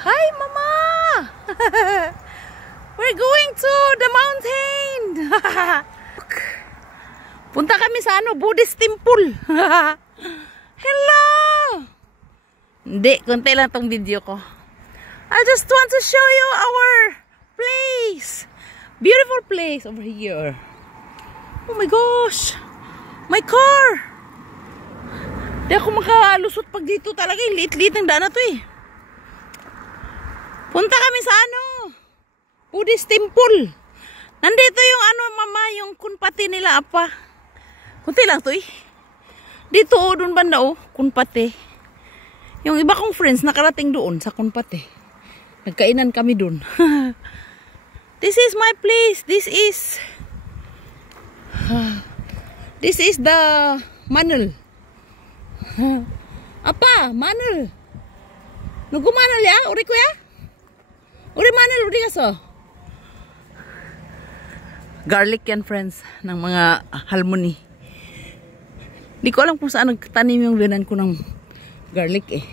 Hi, Mama! We're going to the mountain! Punta kami sa Buddhist temple. Hello! Hindi, konti lang tong video ko. I just want to show you our place. Beautiful place over here. Oh my gosh! My car! Di ako makalusot pag dito talaga. Liit-liit ng daan na to eh. Punta kami sa Buddhist temple. Nandito yung Mama, yung kunpati nila apa. Kunti lang to eh. Dito doon banda kunpati. Yung iba kong friends nakarating doon sa kunpati. Nagkainan kami doon. This is my place. This is the Manal. Apa, Manal. Nugumanal ya? Uri ko ya? Uri Manal, uri kaso. Garlic yan, friends, ng mga halmoni. Di ko alam kung saan nagtanim yung binan ko ng garlic eh.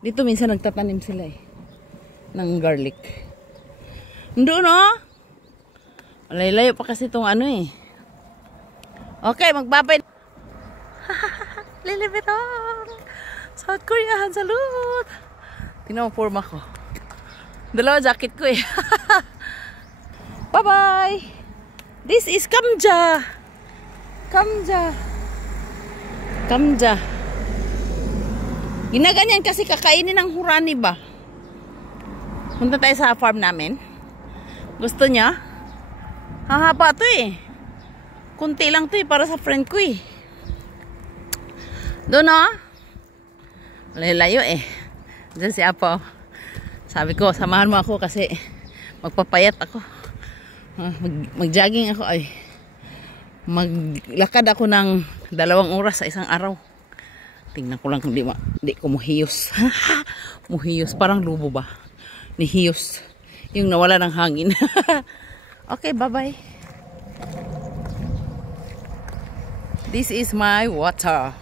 Dito minsan nagtatanim sila eh ng garlic. Doon Layo-layo pa kasi itong eh. Okay, magbabay. Lilibirong. South Korea, salut. Tingnan mo forma ko. Dalawa jacket ko eh. Bye-bye. This is Kamja. Kamja. Ginaganyan kasi kakainin ng hurani ba? Punta tayo sa farm namin. Gusto niya? Hahaba to eh. Kunti lang to eh para sa friend ko eh. Doon layo eh. Diyan si Apo. Sabi ko, samahan mo ako kasi magpapayat ako. Mag-jogging ako ay. Maglakad ako ng 2 oras sa isang araw. Tingnan ko lang kung di ko muhiyos. Muhiyos. Parang lubo ba? Nihiyos. Yung nawala ng hangin. Okay, bye-bye. This is my water.